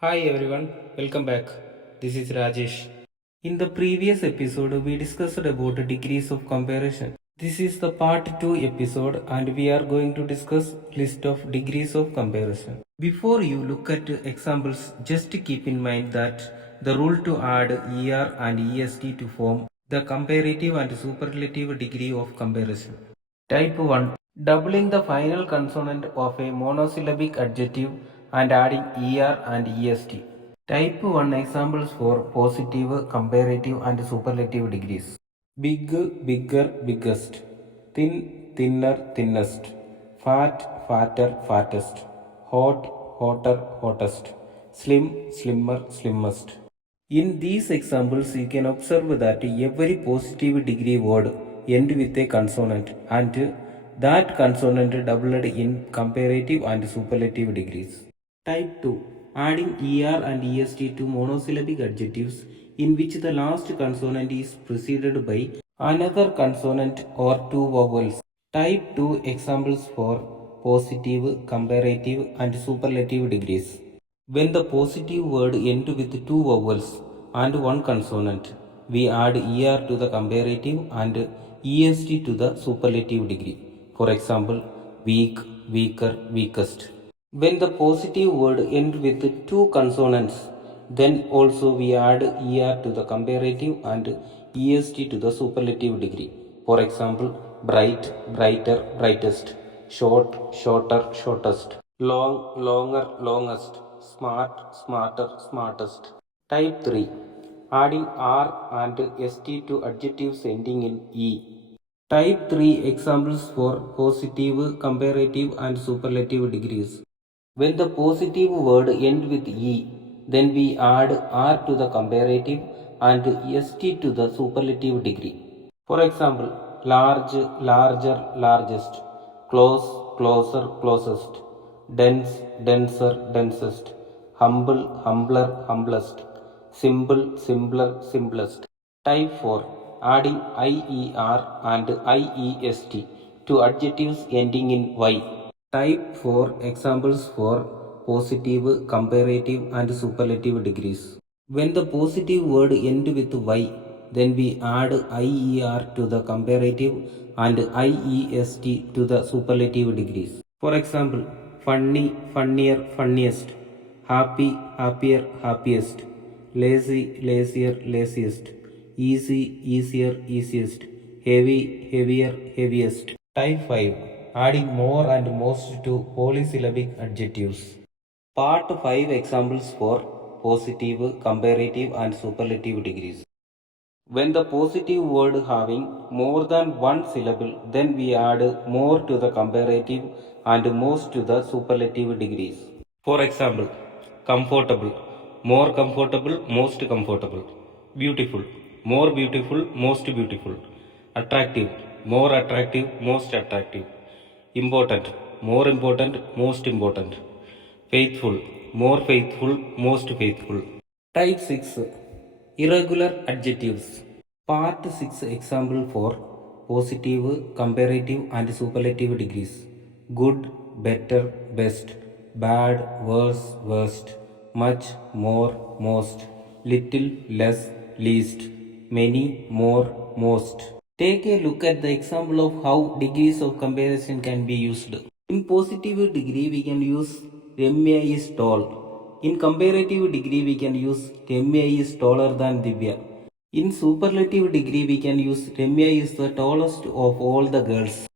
Hi everyone, welcome back. This is Rajesh. In the previous episode, we discussed about degrees of comparison. This is the part 2 episode and we are going to discuss list of degrees of comparison. Before you look at examples, just keep in mind that the rule to add ER and EST to form the comparative and superlative degree of comparison. Type 1. Doubling the final consonant of a monosyllabic adjective and adding ER and EST. Type 1 examples for positive, comparative and superlative degrees. Big, bigger, biggest. Thin, thinner, thinnest. Fat, fatter, fattest. Hot, hotter, hottest. Slim, slimmer, slimmest. In these examples, you can observe that every positive degree word end with a consonant and that consonant doubled in comparative and superlative degrees. Type 2. Adding ER and EST to monosyllabic adjectives in which the last consonant is preceded by another consonant or two vowels. Type 2 examples for positive, comparative and superlative degrees. When the positive word ends with two vowels and one consonant, we add ER to the comparative and EST to the superlative degree. For example, weak, weaker, weakest. When the positive word ends with two consonants, then also we add ER to the comparative and EST to the superlative degree. For example, bright, brighter, brightest, short, shorter, shortest, long, longer, longest, smart, smarter, smartest. Type 3. Adding R and ST to adjectives ending in E. Type 3 examples for positive, comparative and superlative degrees. When the positive word ends with E, then we add R to the comparative and ST to the superlative degree. For example, large, larger, largest, close, closer, closest, dense, denser, densest, humble, humbler, humblest, simple, simpler, simplest. Type 4. Adding IER and IEST to adjectives ending in Y. Type 4 examples for positive, comparative and superlative degrees. When the positive word ends with Y, then we add IER to the comparative and IEST to the superlative degrees. For example, funny, funnier, funniest, happy, happier, happiest, lazy, lazier, laziest, easy, easier, easiest, heavy, heavier, heaviest. Type 5. Adding more and most to polysyllabic adjectives. Part 5 examples for positive, comparative and superlative degrees. When the positive word having more than one syllable, then we add more to the comparative and most to the superlative degrees. For example, comfortable, more comfortable, most comfortable. Beautiful, more beautiful, most beautiful. Attractive, more attractive, most attractive. Important, more important, most important. Faithful, more faithful, most faithful. Type 6. Irregular adjectives. Part 6 example for positive, comparative and superlative degrees. Good, better, best. Bad, worse, worst. Much, more, most. Little, less, least. Many, more, most. Take a look at the example of how degrees of comparison can be used. In positive degree, we can use Ramya is tall. In comparative degree, we can use Ramya is taller than Divya. In superlative degree, we can use Ramya is the tallest of all the girls.